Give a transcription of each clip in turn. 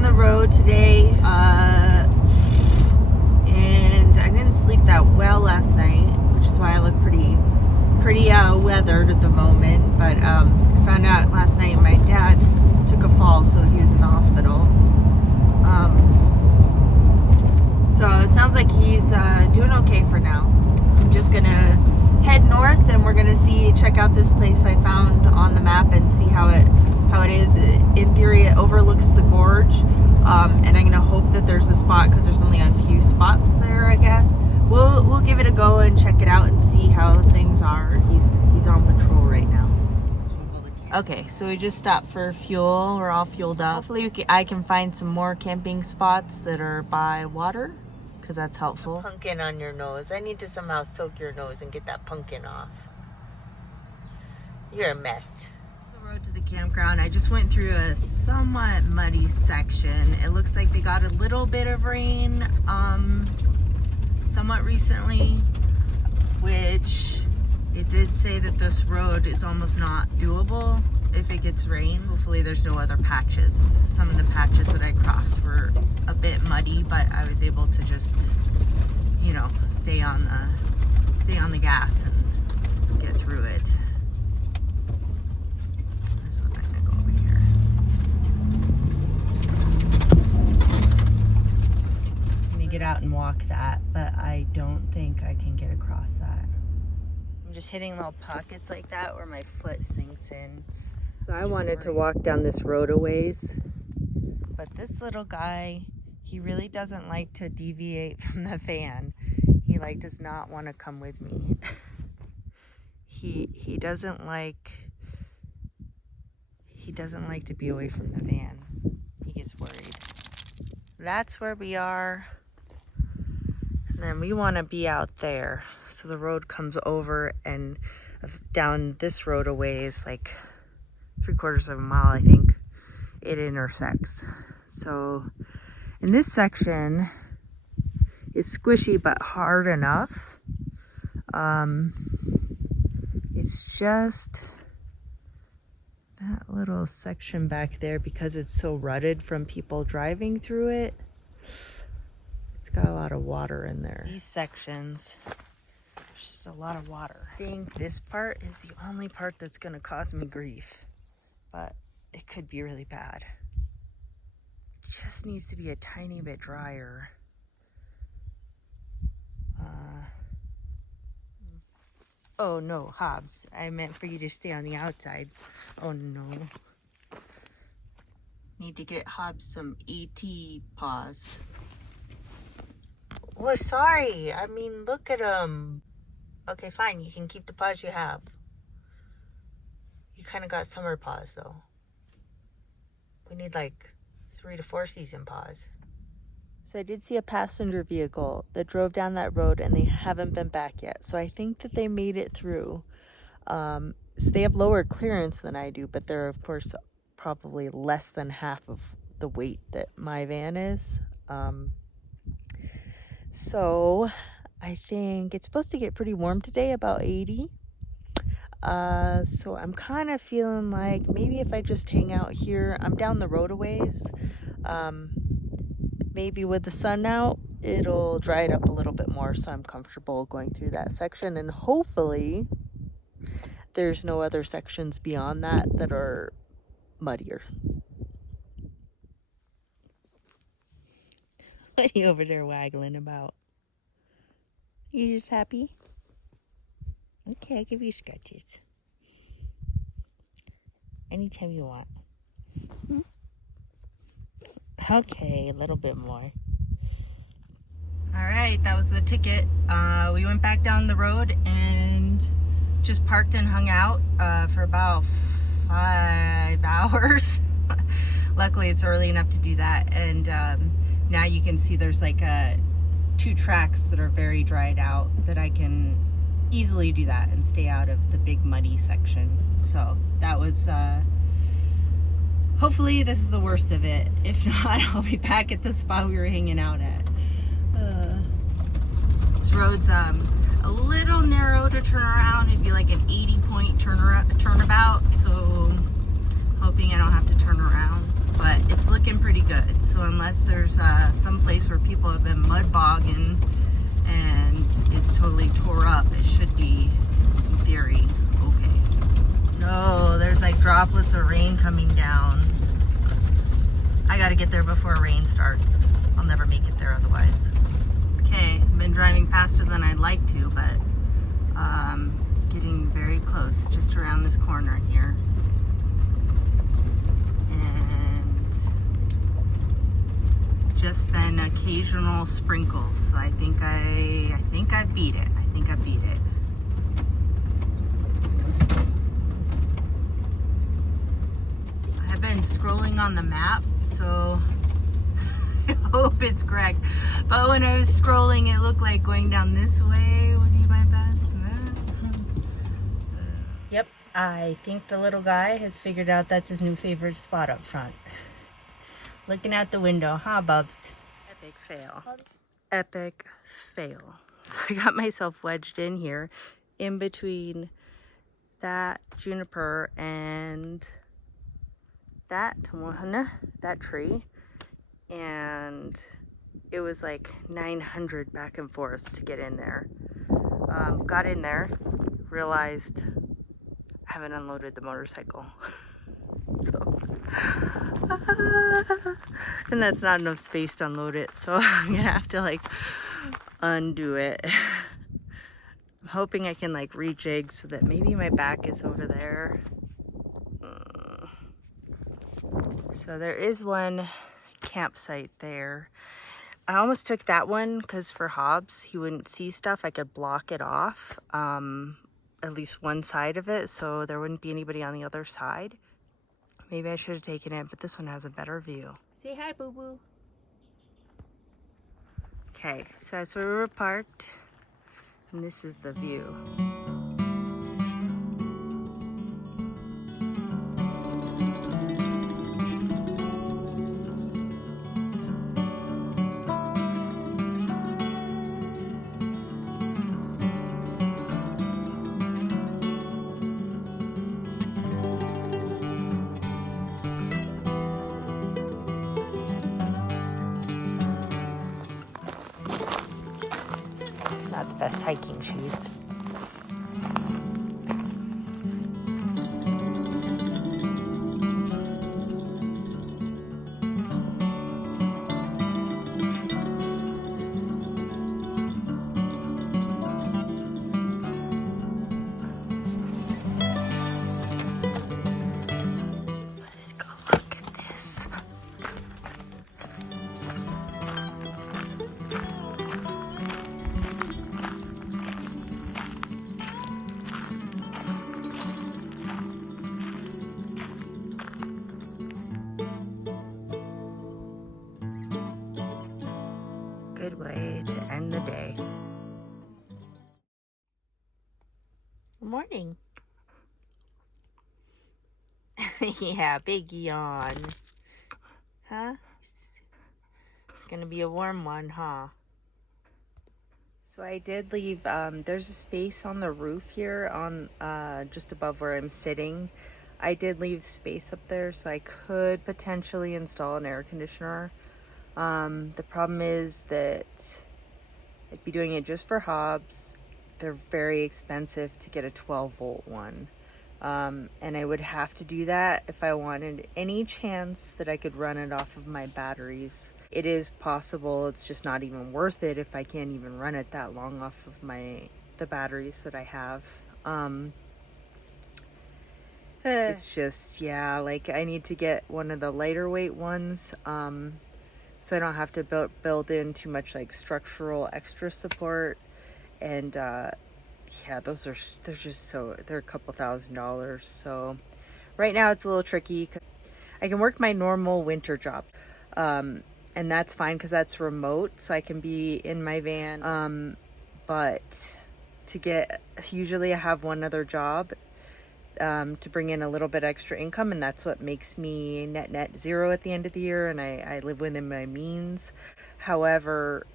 hitting the road today, and I didn't sleep that well last night, which is why I look pretty weathered at the moment. But I found out last night my dad took a fall, so he was in the hospital. So it sounds like he's doing okay for now. I'm just gonna head north, and we're gonna check out this place I found on the map and see how it is. In theory, it overlooks the gorge, and I'm gonna hope that there's a spot, because there's only a few spots there, I guess. We'll give it a go and check it out and see how things are. He's on patrol right now. Okay, so we just stopped for fuel. We're all fueled up. Hopefully I can find some more camping spots that are by water, because that's helpful. Pumpkin on your nose. I need to somehow soak your nose and get that pumpkin off. You're a mess. The road to the campground, I just went through a somewhat muddy section. It looks like they got a little bit of rain somewhat recently, which it did say that this road is almost not doable if it gets rain. Hopefully there's no other patches. Some of the patches that I crossed were a bit muddy, but I was able to just, you know, stay on the gas and get through it. So I'm gonna go over here. I'm gonna get out and walk that, but I don't think I can get across that. I'm just hitting little pockets like that where my foot sinks in. So I wanted to walk down this road a ways, but this little guy, he really doesn't like to deviate from the van. He does not want to come with me. He doesn't like to be away from the van. He gets worried. That's where we are. And then we want to be out there. So the road comes over and down this road a ways, like 3/4 of a mile, I think, it intersects. So in this section, it's squishy but hard enough. It's just that little section back there, because it's so rutted from people driving through it. It's got a lot of water in there. These sections, there's just a lot of water. I think this part is the only part that's gonna cause me grief, but it could be really bad. It just needs to be a tiny bit drier. Oh no, Hobbes, I meant for you to stay on the outside. Oh no. Need to get Hobbes some AT paws. Oh, sorry. I mean, look at him. Okay, fine. You can keep the paws you have. You kind of got summer paws, though. We need like 3 to 4 season paws. So I did see a passenger vehicle that drove down that road, and they haven't been back yet. So I think that they made it through. So they have lower clearance than I do, but they're, of course, probably less than half of the weight that my van is. So I think it's supposed to get pretty warm today, about 80. So I'm kind of feeling like maybe if I just hang out here, I'm down the road a ways. Maybe with the sun out, it'll dry it up a little bit more, so I'm comfortable going through that section. And hopefully there's no other sections beyond that are muddier. What are you over there waggling about? You just happy? Okay, I'll give you scratches. Anytime you want. Okay, a little bit more. All right, that was the ticket. We went back down the road and just parked and hung out for about 5 hours. Luckily, it's early enough to do that. And now you can see there's like 2 tracks that are very dried out that I can easily do that and stay out of the big muddy section. So that was hopefully this is the worst of it. If not, I'll be back at the spot we were hanging out at. This road's a little narrow to turn around. It'd be like an 80-point turnabout, so hoping I don't have to turn around. but it's looking pretty good. So unless there's some place where people have been mud bogging and it's totally tore up, it should be, in theory, okay. No, there's like droplets of rain coming down. I gotta get there before rain starts. I'll never make it there otherwise. Okay, I've been driving faster than I'd like to, but getting very close, just around this corner here. And just been occasional sprinkles. So I think I beat it. I think I beat it. I've been scrolling on the map, so I hope it's correct. But when I was scrolling, it looked like going down this way would be my best. Yep, I think the little guy has figured out that's his new favorite spot up front. Looking out the window, huh, Bubs? Epic fail. Epic fail. So I got myself wedged in here, in between that juniper and that one, that tree. And it was like 900 back and forth to get in there. Got in there, realized I haven't unloaded the motorcycle. So, and that's not enough space to unload it. So I'm gonna have to like undo it. I'm hoping I can like rejig so that maybe my back is over there. So there is one campsite there. I almost took that one because for Hobbes, he wouldn't see stuff. I could block it off, at least one side of it, so there wouldn't be anybody on the other side. Maybe I should have taken it, but this one has a better view. Say hi, boo-boo. Okay, so that's where we were parked, and this is the view. Not the best hiking shoes. Let's go look at this. Good way to end the day. Good morning. Yeah, big yawn. Huh? It's gonna be a warm one, huh? So I did leave, there's a space on the roof here on just above where I'm sitting. I did leave space up there so I could potentially install an air conditioner. The problem is that I'd be doing it just for Hobbes. They're very expensive to get a 12-volt one. And I would have to do that if I wanted any chance that I could run it off of my batteries. It is possible, it's just not even worth it if I can't even run it that long off of the batteries that I have. It's just, yeah, like I need to get one of the lighter weight ones, so I don't have to build in too much like structural extra support. And yeah, they're just so, they're a couple $1,000s. So right now it's a little tricky. I can work my normal winter job, and that's fine because that's remote, so I can be in my van. But usually I have one other job to bring in a little bit extra income, and that's what makes me net zero at the end of the year, and I live within my means. However,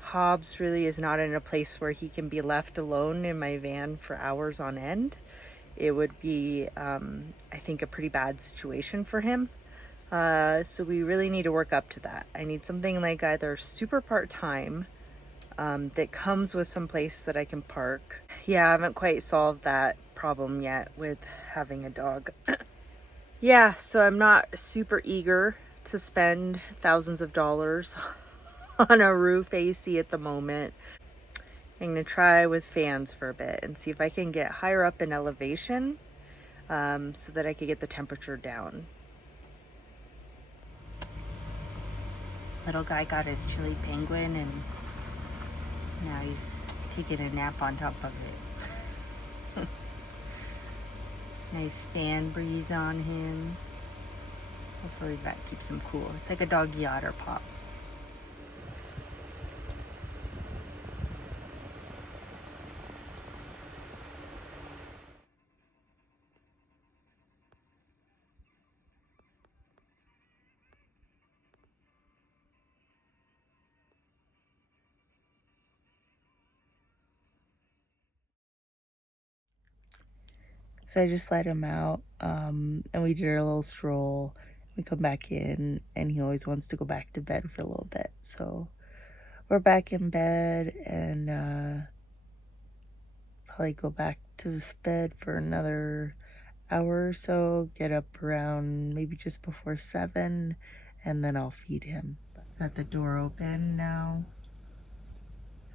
Hobbes really is not in a place where he can be left alone in my van for hours on end. It would be, I think, a pretty bad situation for him. So we really need to work up to that. I need something like either super part-time that comes with some place that I can park. Yeah, I haven't quite solved that problem yet with having a dog. Yeah, so I'm not super eager to spend thousands of dollars on a roof AC at the moment. I'm gonna try with fans for a bit and see if I can get higher up in elevation so that I could get the temperature down. Little guy got his chili penguin and now he's taking a nap on top of it. Nice fan breeze on him. Hopefully that keeps him cool. It's like a doggy otter pop. So I just let him out, and we did a little stroll. We come back in, and he always wants to go back to bed for a little bit. So we're back in bed, and probably go back to bed for another hour or so. Get up around maybe just before 7, and then I'll feed him. Got the door open now,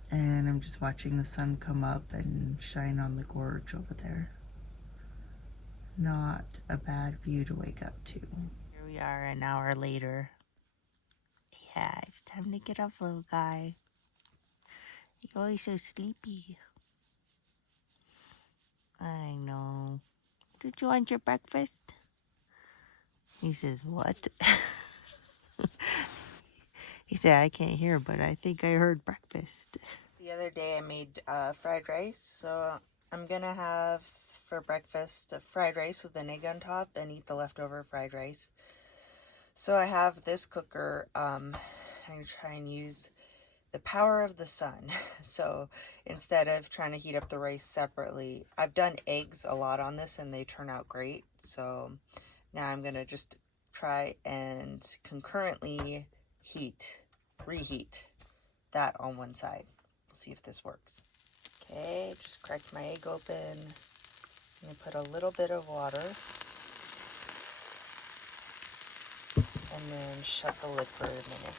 and I'm just watching the sun come up and shine on the gorge over there. Not a bad view to wake up to. Here we are an hour later. Yeah, it's time to get up, little guy. You're always so sleepy. I know. Did you want your breakfast? He says, what? He said, I can't hear, but I think I heard breakfast. The other day I made fried rice, so I'm gonna have for breakfast fried rice with an egg on top and eat the leftover fried rice. So I have this cooker. I'm gonna try and use the power of the sun. So instead of trying to heat up the rice separately, I've done eggs a lot on this and they turn out great. So now I'm gonna just try and concurrently reheat that on one side. We'll see if this works. Okay, just cracked my egg open. I'm gonna put a little bit of water and then shut the lid for a minute.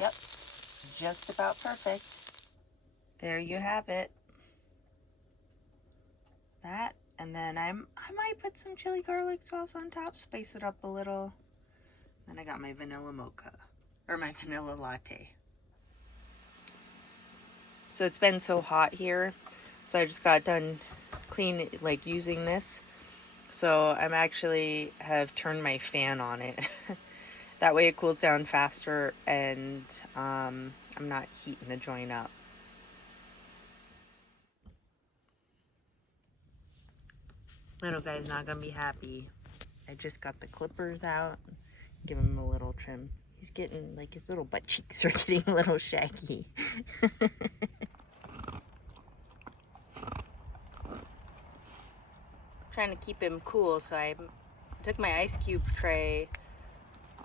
Yep, just about perfect. There you have it. That, and then I might put some chili garlic sauce on top, spice it up a little. Then I got my vanilla mocha, or my vanilla latte. So it's been so hot here, so I just got done like using this. So I'm actually have turned my fan on it. That way it cools down faster and I'm not heating the joint up. Little guy's not gonna be happy. I just got the clippers out, give him a little trim. He's getting, like, his little butt cheeks are getting a little shaggy. Trying to keep him cool, so I took my ice cube tray,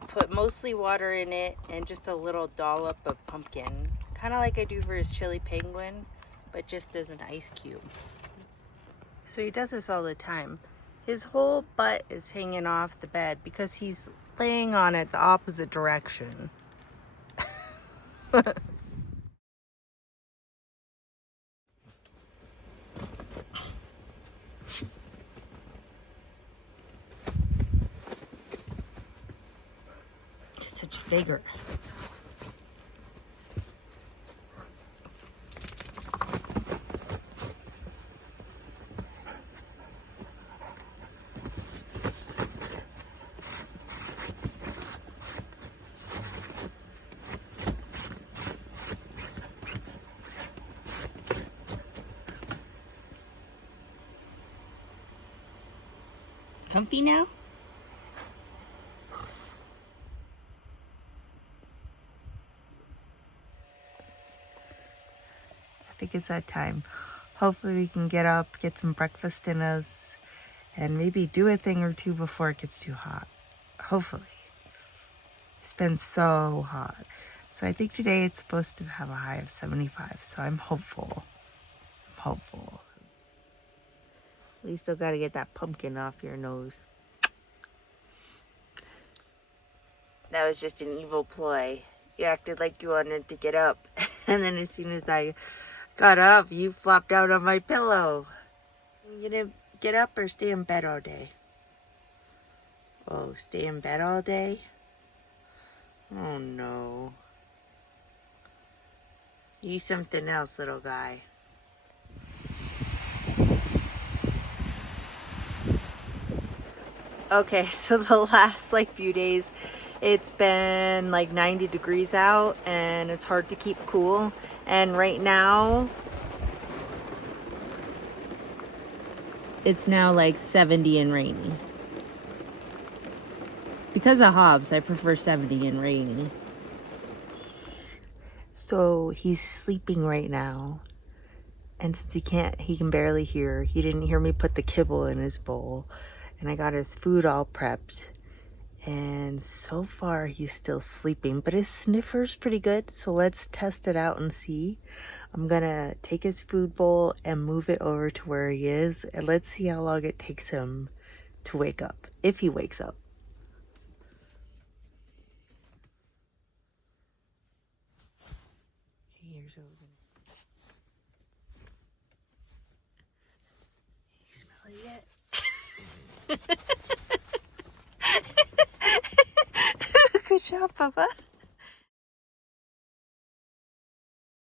put mostly water in it, and just a little dollop of pumpkin. Kind of like I do for his chili penguin, but just as an ice cube. So he does this all the time. His whole butt is hanging off the bed because he's laying on it the opposite direction. Such vigor. Comfy now? I think it's that time. Hopefully we can get up, get some breakfast in us, and maybe do a thing or two before it gets too hot. Hopefully. It's been so hot. So I think today it's supposed to have a high of 75, so I'm hopeful. I'm hopeful. You still gotta get that pumpkin off your nose. That was just an evil ploy. You acted like you wanted to get up, and then as soon as I got up, you flopped out on my pillow. You gonna get up or stay in bed all day? Oh, stay in bed all day? Oh no. You something else, little guy. Okay, so the last few days, it's been 90 degrees out and it's hard to keep cool. And right now, it's now 70 and rainy. Because of Hobbes, I prefer 70 and rainy. So he's sleeping right now. And since he can barely hear, he didn't hear me put the kibble in his bowl. And I got his food all prepped. And so far he's still sleeping, but his sniffer's pretty good. So let's test it out and see. I'm gonna take his food bowl and move it over to where he is. And let's see how long it takes him to wake up, if he wakes up. Here's Hogan. You smell it yet? Good job, Papa.